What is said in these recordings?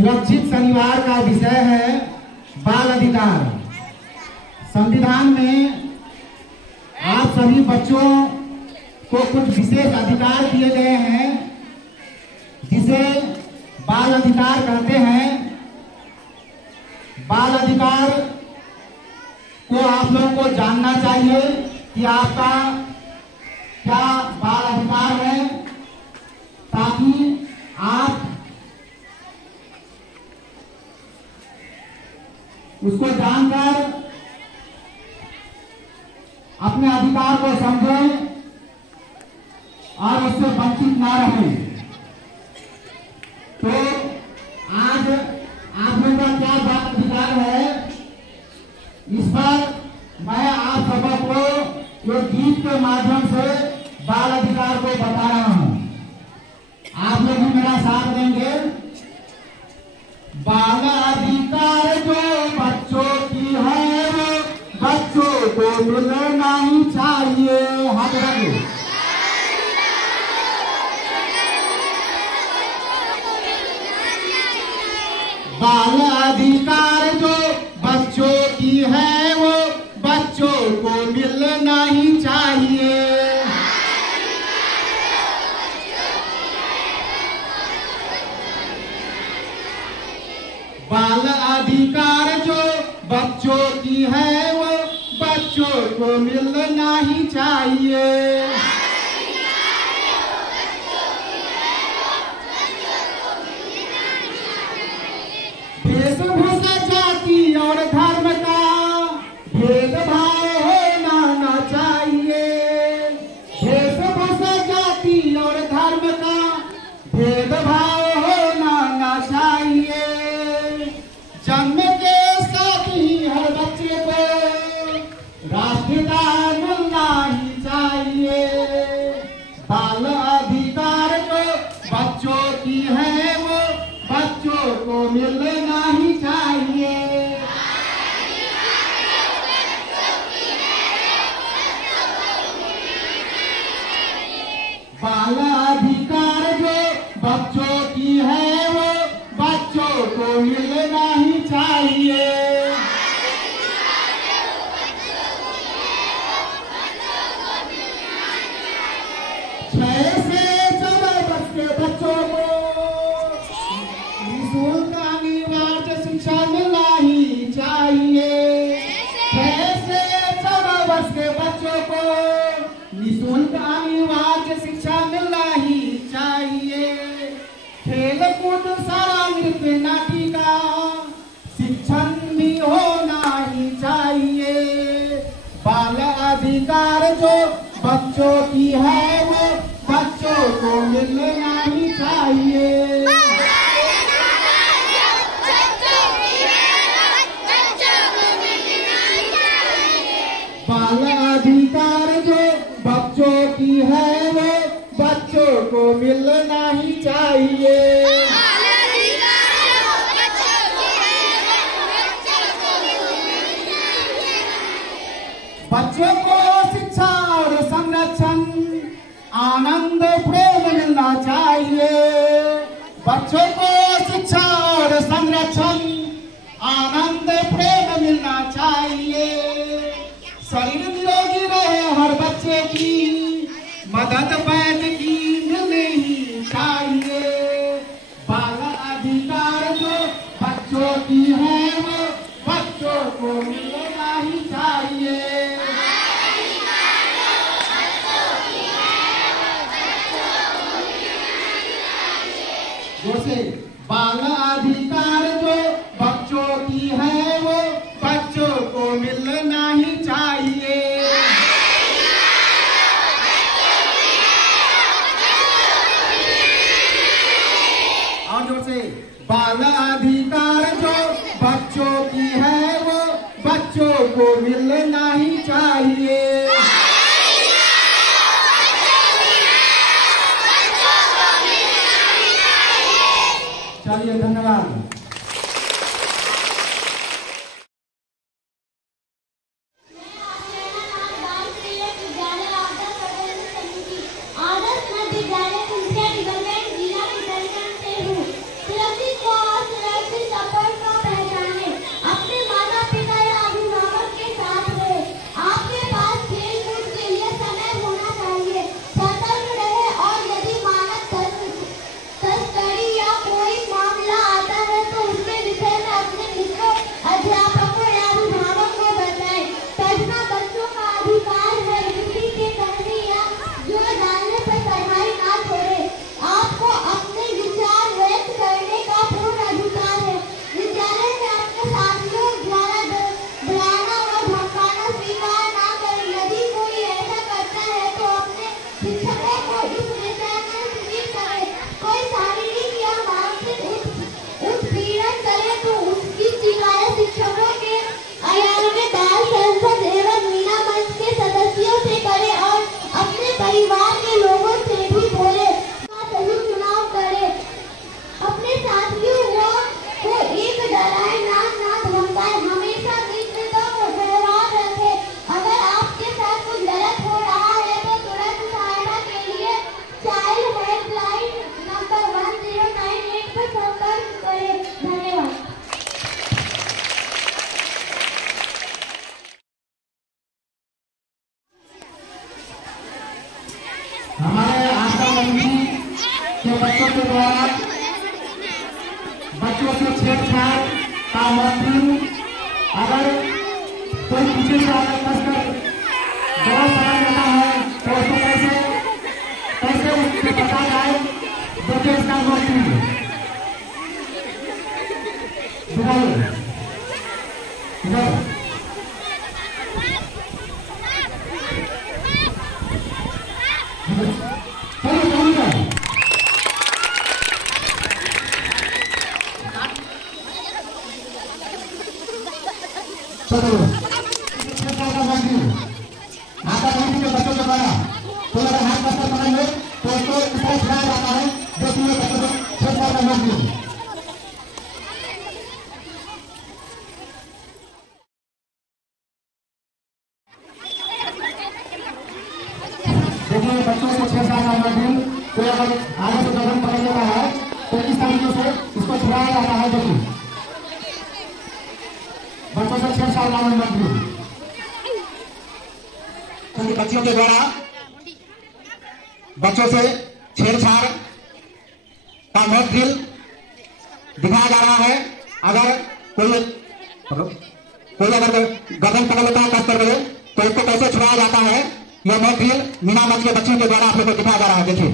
सुरक्षित शनिवार का विषय है बाल अधिकार। संविधान में आप सभी बच्चों को कुछ विशेष अधिकार दिए गए हैं जिसे बाल अधिकार कहते हैं। बाल अधिकार को आप लोगों को जानना चाहिए कि आपका क्या बाल अधिकार है, ताकि आप उसको जानकर अपने अधिकार को समझें और उससे वंचित ना रहें। तो आज आप लोगों का क्या बाल अधिकार है, इस पर मैं आप सबको एक गीत के माध्यम से बाल अधिकार को बता रहा हूं। आप लोग भी मेरा साथ देंगे। बाल अधिकार जो बच्चों की है वो बच्चों को मिलना ही चाहिए। हाथ रखो। बाल अधिकार जो बच्चों की है वो बच्चों को मिलना ही चाहिए। बाल अधिकार जो बच्चों की है वो बच्चों को मिलना ही चाहिए। वेशभूषा जाति और धर्म का भेदभाव होना न चाहिए। वेशभूषा जाति और धर्म का भेदभाव होना न चाहिए। जन्म के साथ ही हर बच्चे को राष्ट्रपिता मिलना ही चाहिए। बाल अधिकार जो बच्चों की है वो बच्चों को मिलना ही चाहिए। बाल अधिकार जो बच्चों की है वो बच्चों को मिलना ही चाहिए। 6 से 14 वर्ष के बच्चों को निःशुल्क अनिवार्य शिक्षा मिलना ही चाहिए। 6 से 14 वर्ष के बच्चों को निःशुल्क अनिवार्य शिक्षा मिलना ही चाहिए। खेल कूद सारा नृत्य नाट्य का शिक्षण भी होना ही चाहिए। बाल अधिकार जो बच्चों की है वो बच्चों को मिलना ही चाहिए। बाल अधिकार जो बच्चों की है वो बच्चों को मिलना ही चाहिए। बच्चों को शिक्षा और संरक्षण आनंद प्रेम मिलना चाहिए। बच्चों को शिक्षा और संरक्षण आनंद प्रेम मिलना चाहिए। शरीर निरोगी रहे हर बच्चे की मदद वैद्य की मिलनी ही चाहिए। बाल अधिकार जो बच्चों की है वो बच्चों को मिलना ही चाहिए। जैसे बाल अधिकार जो बच्चों की है वो बच्चों को मिलना ही चाहिए। और जोर से बाल अधिकार जो बच्चों की है वो बच्चों को मिलना ही चाहिए। चलिए, धन्यवाद। आदर्श मध्य विद्यालय जिला वितरण से हूँ। सुरक्षित हमारे आशा कमेटी के बच्चों के द्वारा बच्चों से छेड़छाड़ का मौजूद, अगर कोई पीछे से आकर कसकर जवाब बना देता है तो उसको कैसे उससे बचा जाए, देखिए इसका मौजूद बच्चों के द्वारा तो अगर हाथ पत्थर पकड़ेंगे तो उसको इस तरह छुड़ाया जाता है। देखिए बच्चों को छेड़छाड़ का मौजूद। देखिए बच्चों से छेड़छाड़ का मौजूद, कोई अगर आगे से गर्दन पकड़ लेता है तो इस तरीके से इसको छुड़ाया जाता है। देखिए बच्चों से छेड़छाड़ का मौजूद, बच्चियों के द्वारा बच्चों से छेड़छाड़ का मॉक ड्रिल दिखाया जा रहा है। अगर कोई अगर गर्दन पकड़ लेता है कस कर दे तो इसको कैसे छुड़ाया जाता है, यह मॉक ड्रिल मीना मंच के बच्चों के द्वारा आप लोग को दिखाया जा रहा है। देखिए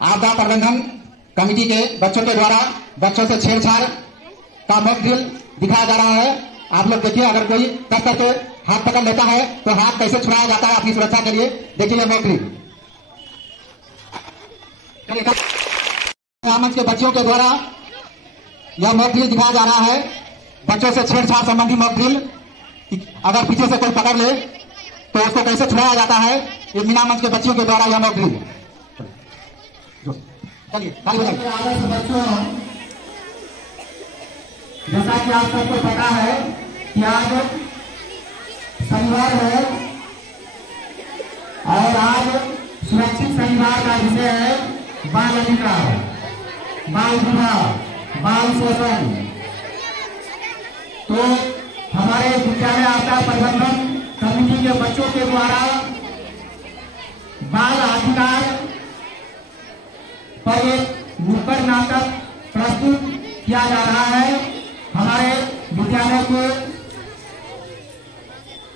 आपदा प्रबंधन कमेटी के बच्चों के द्वारा बच्चों से छेड़छाड़ का मॉक ड्रिल दिखाया जा रहा है। आप लोग देखिए, अगर कोई कस करके हाथ पकड़ लेता है तो हाथ कैसे छुड़ाया जाता है अपनी सुरक्षा के लिए। देखिए यह मॉक ड्रिल मंच के बच्चों के द्वारा यह मॉक ड्रिल दिखाया जा रहा है। बच्चों से छेड़छाड़ संबंधी मॉक ड्रिल, अगर पीछे से कोई पकड़ ले तो उसको कैसे छुड़ाया जाता है, ये मीना मंच के बच्चों के द्वारा यह मॉक ड्रिल। चलिए बच्चों, जैसा कि आप सबको पता है कि आज शनिवार है और आज सुरक्षित शनिवार का विषय है बाल अधिकार, बाल विवाह, बाल शोषण। तो हमारे विद्यालय आपदा प्रबंधन कमेटी के बच्चों के द्वारा बाल अधिकार पर एक नुक्कड़ नाटक प्रस्तुत किया जा रहा है। हमारे विद्यालय के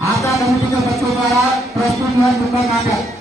आपदा कमेटी के बच्चों द्वारा प्रस्तुत हुआ नुक्कड़ नाटक।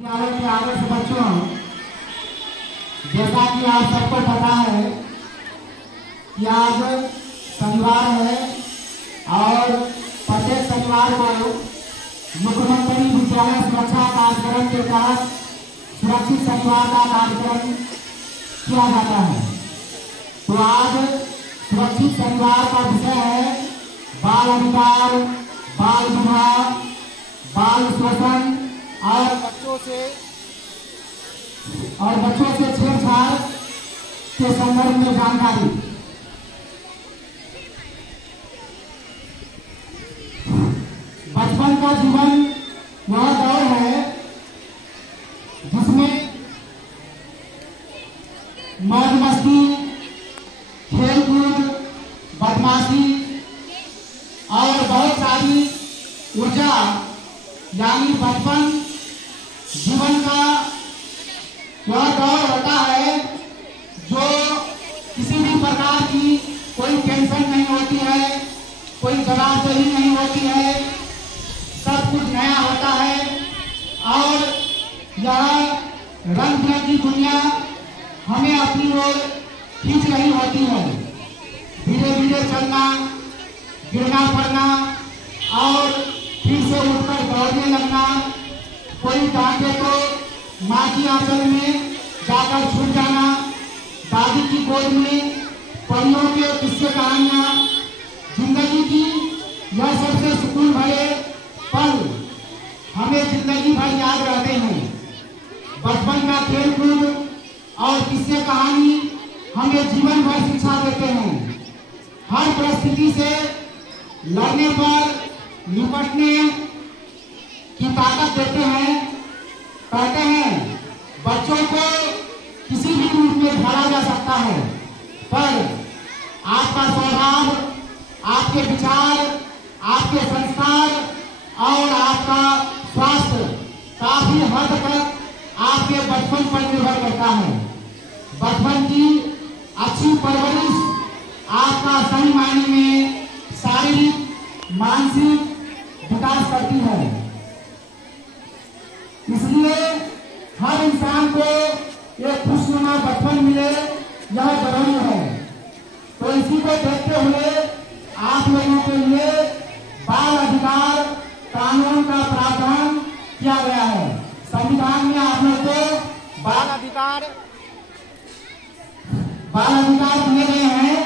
आदर्श बच्चों, जैसा कि आप सबको पता है कि आज शनिवार है और प्रत्येक शनिवार को मुख्यमंत्री विद्यालय सुरक्षा कार्यक्रम के तहत सुरक्षित शनिवार का कार्यक्रम किया जाता है। तो आज सुरक्षित शनिवार का विषय है बाल अधिकार, बाल विवाह, बाल शोषण और बच्चों से छेड़छाड़ के संदर्भ में जानकारी। बचपन का जीवन वह दौर है जिसमें मौज मस्ती, खेलकूद, बदमाशी और बहुत सारी ऊर्जा यानी बचपन जीवन का वह दौर होता है जो किसी भी प्रकार की कोई टेंशन नहीं होती है, कोई जवाबदेही नहीं होती है, सब कुछ नया होता है और यह रंग बिरंगी दुनिया हमें अपनी ओर खींच रही होती है। धीरे धीरे चलना, गिरना पड़ना और फिर से उठकर दौड़ने लगना, कोई डांटे तो माँ की आंचल में जाकर छूट जाना, दादी की गोद में परियों के किस्से कहानियां, जिंदगी की यह सबसे सुकून भरे पल हमें जिंदगी भर याद रहते हैं। बचपन का खेल कूद और किस्से कहानी हमें जीवन भर शिक्षा देते हैं। हर परिस्थिति से लड़ने पर निपटने की ताकत देते हैं। कहते हैं बच्चों को किसी भी रूप में ढाला जा सकता है, पर आपका स्वभाव, आपके विचार, आपके संस्कार और आपका स्वास्थ्य काफी हद तक आपके बचपन पर निर्भर करता है। बचपन की अच्छी परवरिश आपका सही मायने में शारीरिक, मानसिक विकास करती है। इसलिए हर इंसान को एक खुशनुमा बचपन मिले, यह जरूरी है। तो इसी को देखते हुए आप लोगों के लिए बाल अधिकार कानून का प्रावधान किया गया है। संविधान में आप लोग को बाल अधिकार दिए गए हैं।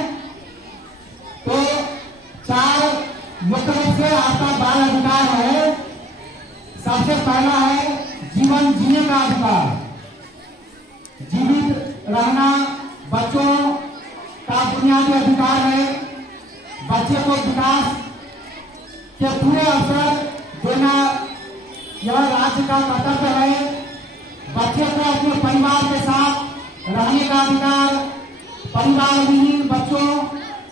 तो 4 मुख्य रूप से आपका बाल अधिकार है। सबसे पहला है जीवन जीने का अधिकार। जीवित रहना बच्चों का बुनियादी अधिकार है। बच्चे को विकास के पूरे अवसर देना यह राज्य का कर्तव्य है। बच्चे को अपने परिवार के साथ रहने का अधिकार, परिवार विहीन बच्चों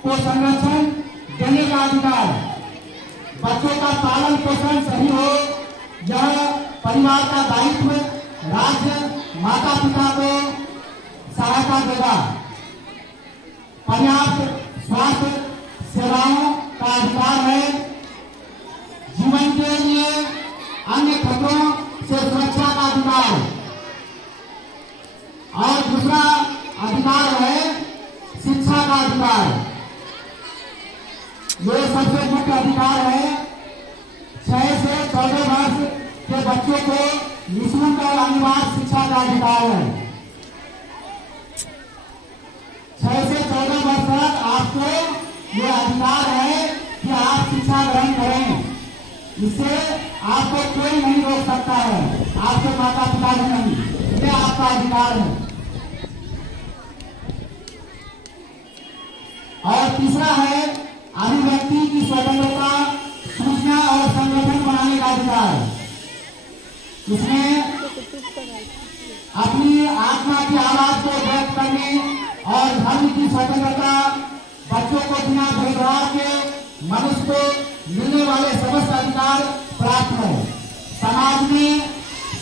को संरक्षण देने का अधिकार, बच्चों का पालन पोषण सही हो यह परिवार का दायित्व राज्य माता पिता को सहायता देगा। पर्याप्त स्वास्थ्य सेवाओं का अधिकार है। जीवन के लिए अन्य खतरों से सुरक्षा का अधिकार। और दूसरा अधिकार है शिक्षा का अधिकार। ये सबसे मुख्य अधिकार है। 6 से 14 वर्ष के बच्चों को निःशुल्क और अनिवार्य शिक्षा का अधिकार है। 6 से 14 वर्ष तक आपको ये अधिकार है कि आप शिक्षा ग्रहण करें। इससे आपको कोई नहीं रोक सकता है, आपके माता पिता भी नहीं। ये आपका अधिकार है। और तीसरा है अभिव्यक्ति की स्वतंत्रता, सूचना और संगठन बनाने का अधिकार। इसमें अपनी आत्मा की आवाज को व्यक्त करने और धर्म की स्वतंत्रता, बच्चों को बिना भेदभाव के मनुष्य को मिलने वाले समस्त अधिकार प्राप्त है। समाज में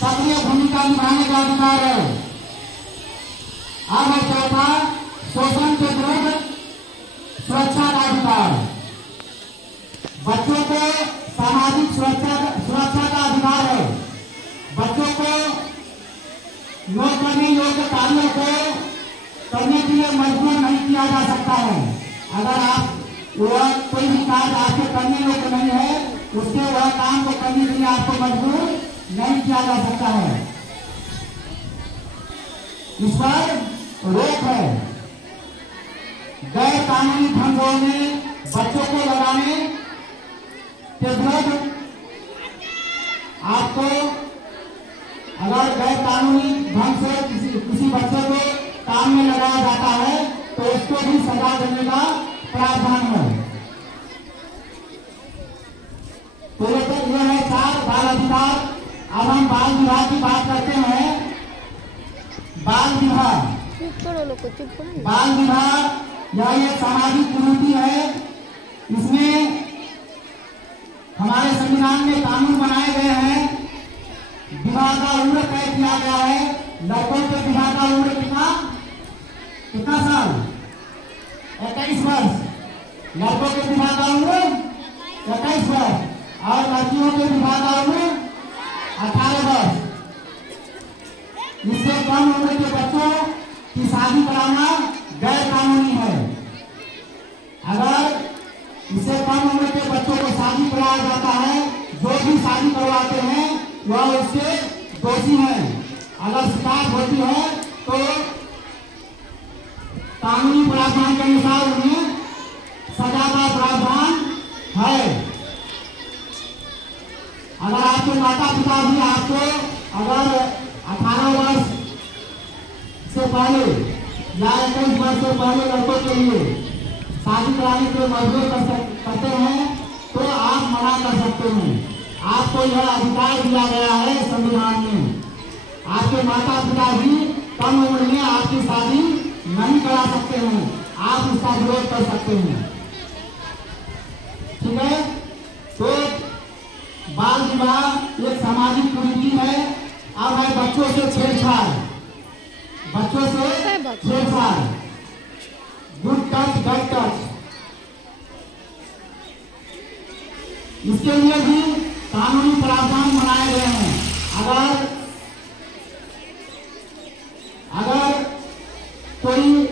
सक्रिय भूमिका निभाने का अधिकार है। अब है चौथा शोषण के विरुद्ध सुरक्षा का अधिकार। बच्चों को सामाजिक सुरक्षा का अधिकार है। बच्चों को नोट करने योग्य कार्यों को करने के लिए मजबूर नहीं किया जा सकता है। अगर आप वह कोई भी कार्य आपके करने योग्य नहीं है, उसके वह काम को करने के लिए आपको मजबूर नहीं किया जा सकता है। इस पर रोक है। गैर कानूनी ढंगों में बच्चों को लगाने के विरुद्ध आपको, अगर गैर कानूनी ढंग से किसी बच्चे को काम में लगाया जाता है तो उसको भी सजा देने का प्रावधान है। तो यह है 4 बाल अधिकार। अब हम बाल विवाह की बात करते हैं। बाल विवाह, बाल विवाह यह एक सामाजिक कुरीति है। इसमें हमारे संविधान में कानून बनाए गए हैं। विवाह का उम्र तय किया गया है। लड़कों के विवाह का उम्र कितना साल? 21 वर्ष। लड़कों के विवाह का उम्र 21 वर्ष और लड़कियों के विवाह का उम्र 18 वर्ष। इससे कम उम्र के बच्चों की शादी कराना गैर कानूनी है। अगर इससे कम उम्र के बच्चों को शादी कराया जाता है, जो भी शादी करवाते हैं वह उससे दोषी है। अगर शिकायत होती है तो कानूनी प्रावधान के अनुसार उन्हें सजा का प्रावधान है। अगर आपके माता पिता भी आपको अगर 18 वर्ष से पहले या 21 वर्ष से पहले लड़कों के लिए शादी कराने के मजबूर करते हैं तो आप मना कर सकते हैं। आपको यह अधिकार दिया गया है संविधान में। आपके माता पिता भी कम उम्र में आपकी शादी नहीं करा सकते हैं। आप इसका विरोध कर सकते हैं। ठीक है। तो बाल विवाह एक सामाजिक कुरीति है। अब है बच्चों से छेड़छाड़। बच्चों से छेड़छाड़, गुड टच बैड टच, इसके लिए भी कानूनी प्रावधान बनाए गए हैं। अगर कोई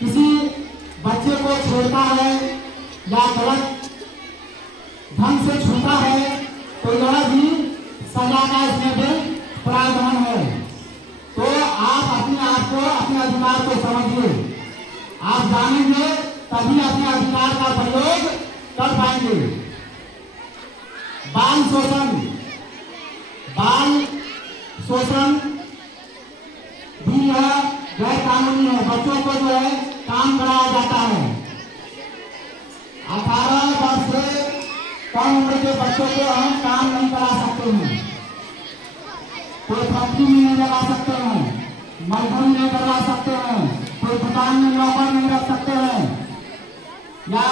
किसी बच्चे को छेड़ता है या गलत ढंग से छूता है तो यह भी सजा का इसमें भी प्रावधान है। तो आप अपने आप को, अपने अधिकार को समझिए। आप जानेंगे तभी अपने अधिकार का प्रयोग कर पाएंगे। बाल शोषण, बाल शोषण भी यह गैर कानूनी है। बच्चों को जो है काम कराया जाता है। 18 वर्ष से कम उम्र के बच्चों को हम काम नहीं करा सकते हैं। कोई फैक्ट्री में नहीं लगा सकते हैं, मजदूरी नहीं करवा सकते हैं, कोई दुकान में नौकर नहीं रख सकते हैं या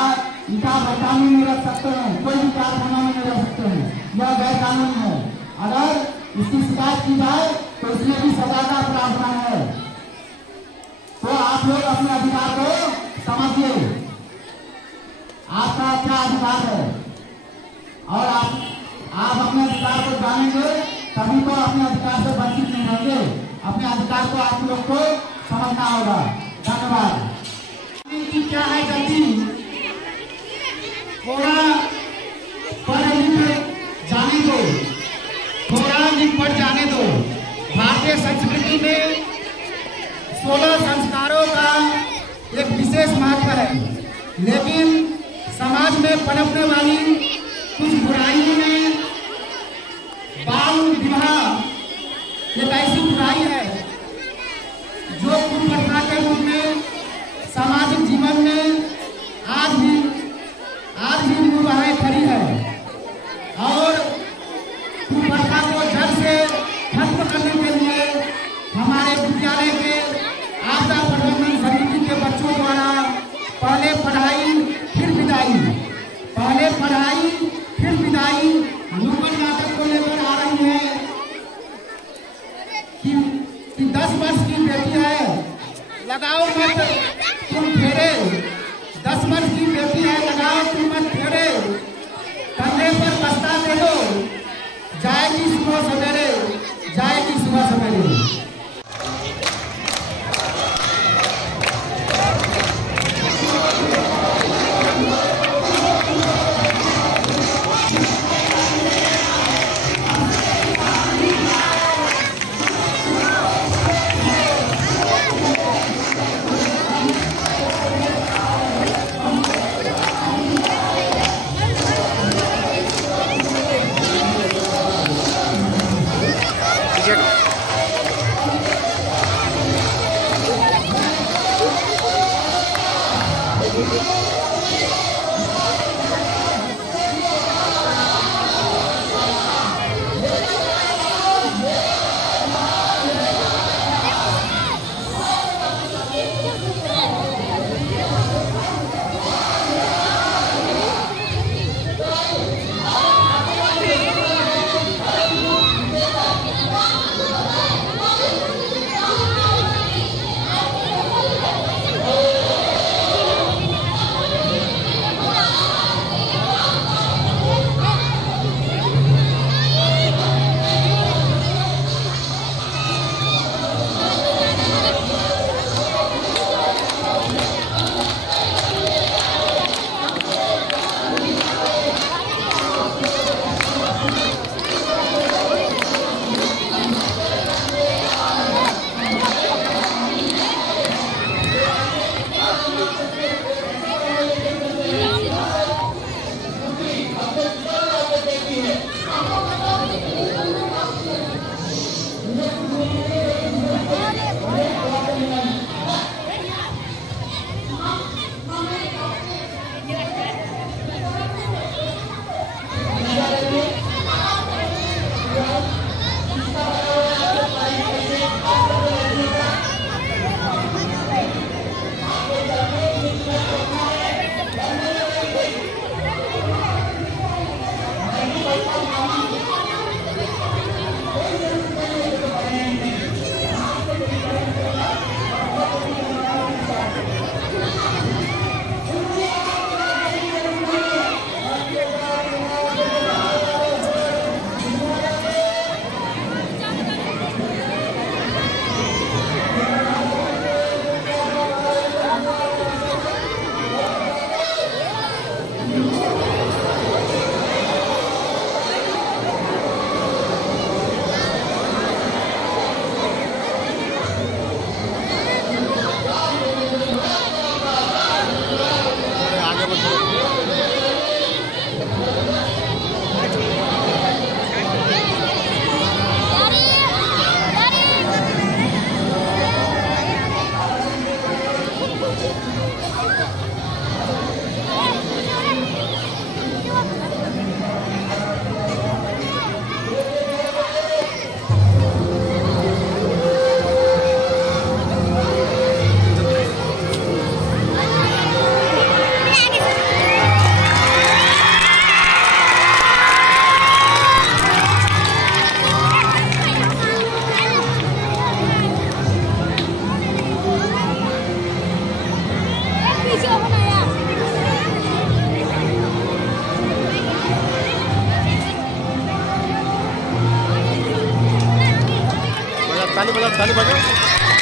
ईटा भट्टा में नहीं रख सकते हैं, कोई भी कारखाना में नहीं रख सकते हैं। यह गैर कानूनी है। अगर इसकी शिकायत की जाए तो इसमें भी सजा का प्रावधान है। तो आप लोग अपने अधिकार को समझिए। आपका क्या अधिकार है और आप अपने अधिकार को जानेंगे तभी तो अपने अधिकार से वंचित नहीं होंगे। अपने अधिकार को आप लोग को समझना होगा। धन्यवाद। क्या है गलती? थोड़ा पढ़ लिख जाने दो, थोड़ा लिख पढ़ जाने दो। भारतीय संस्कृति में 16 संस्कारों का एक विशेष महत्व है, लेकिन समाज में पनपने वाली कुछ बुराइयों में बाल विवाह एक ऐसी बुराई है जो कुप्रथा के रूप में सामाजिक जीवन में आज भी मुबाहे खड़ी है और कुप्रथा को जड़ से खत्म करने के लिए हमारे विद्यालय के आपदा प्रबंधन समिति के बच्चों द्वारा पहले पढ़ाई फिर विदाई, पहले पढ़ाई फिर विदाई नुक्कड़ नाटक को लेकर आ रही है कि 10 वर्ष की बेटी है, लगाओ मत तुम फेरे। 10 वर्ष की बेटी है, लगाओ तुम मत फेरे। कंधे पर बस्ता दे दो, जाएगी सुबह सवेरे, जाएगी सुबह सवेरे। ताली बजाओ, ताली बजाओ।